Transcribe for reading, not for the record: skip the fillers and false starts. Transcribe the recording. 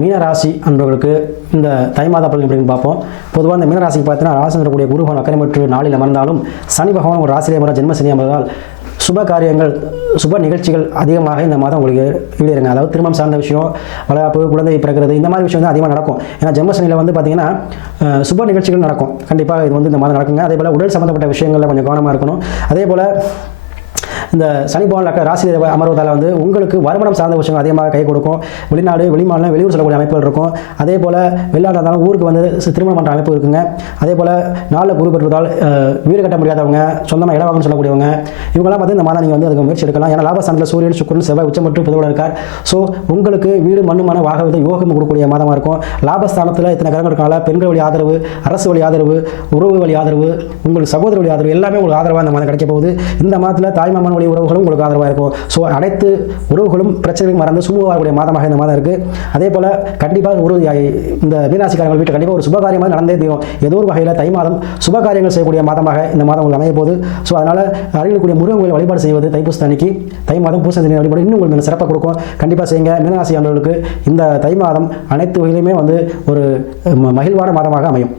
மீனராசி அன்பர்களுக்கு இந்த தை மாத பலன் எப்படின்னு பார்ப்போம். பொதுவாக இந்த மீனராசிக்கு பார்த்தீங்கன்னா ராசி இருக்கக்கூடிய குரு பகவான் அக்கறைமற்று நாளில் அமர்ந்தாலும் சனி பகவான் ஒரு ராசியிலே அமர ஜென்ம சனி அமர்ந்தால் சுப காரியங்கள் சுப நிகழ்ச்சிகள் அதிகமாக இந்த மாதம் உங்களுக்கு ஈடுங்க. அதாவது திருமணம் சார்ந்த விஷயம், வளர்ப்பு, குழந்தை பிறக்கிறது, இந்த மாதிரி விஷயம் தான் அதிகமாக நடக்கும். ஏன்னா ஜென்மசனியில் வந்து பார்த்தீங்கன்னா சுப நிகழ்ச்சிகள் நடக்கும். கண்டிப்பாக இது வந்து இந்த மாதம் நடக்குங்க. அதே போல் உடல் சம்மந்தப்பட்ட விஷயங்களில் கொஞ்சம் கவனமாக இருக்கணும். அதே போல் இந்த சனி பகவான் ராசியில் அமர்வதால் வந்து உங்களுக்கு வருமானம் சார்ந்த விஷயங்கள் அதிகமாக கை கொடுக்கும். வெளிநாடு, வெளிமாநிலம், வெளியூர் சொல்லக்கூடிய அமைப்புகள் இருக்கும். அதே போல் வெளிநாடு இருந்தாலும் ஊருக்கு வந்து திருமணம் பண்ணுற அமைப்பு இருக்குங்க. அதே போல் நாளில் குரு பெறுவதால் வீடு கட்ட முடியாதவங்க, சொந்தமாக இடம் வாங்கன்னு சொல்லக்கூடியவங்க, இவங்களாம் வந்து இந்த மாதம் நீங்கள் வந்து அதுக்கு முயற்சி எடுக்கலாம். ஏன்னா லாபஸ்தானத்தில் சூரியன், சுக்கிரன், செவ்வாய் உச்சம் மற்றும் புதுவோடு இருக்கார். ஸோ உங்களுக்கு வீடு மண்ணுமான வாகவது யோகம் கொடுக்கக்கூடிய மாதமாக இருக்கும். லாபஸ்தானத்தில் இத்தனை கிரகம் இருக்கனால பெண்கள் வழி ஆதரவு, அரசு வழி ஆதரவு, உறவு வழி ஆதரவு, உங்களுக்கு சகோதர வழி ஆதரவு எல்லாமே உங்களுக்கு ஆதரவாக இந்த மாதம் கிடைக்க போகுது. இந்த மாதத்தில் தாய்மாமன் வழி உறவுகளும் உங்களுக்கு ஆதரவாக இருக்கும். ஸோ அனைத்து உறவுகளும் பிரச்சனைகளும் மறந்து சுமூகக்கூடிய மாதமாக இந்த மாதம் இருக்குது. அதே போல் கண்டிப்பாக இந்த மீனராசிக்காரங்கள் வீட்டில் கண்டிப்பாக ஒரு சுபகாரியமாக நடந்தே தீரும். ஏதோ ஒரு வகையில் தை மாதம் சுபகாரியங்கள் செய்யக்கூடிய மாதமாக இந்த மாதம் உங்களுக்கு அமைய போகுது. ஸோ அதனால் அருகில் முருகன் கோயில் வழிபாடு செய்வது தைப்பூச அன்னைக்கு, தை மாதம் பூச வழிபாடு இன்னும் உங்களுக்கு சிறப்பாக கொடுக்கும். கண்டிப்பாக செய்யுங்க. மீனராசி அன்பர்களுக்கு இந்த தை மாதம் அனைத்து வகையிலுமே வந்து ஒரு மகிழ்வான மாதமாக அமையும்.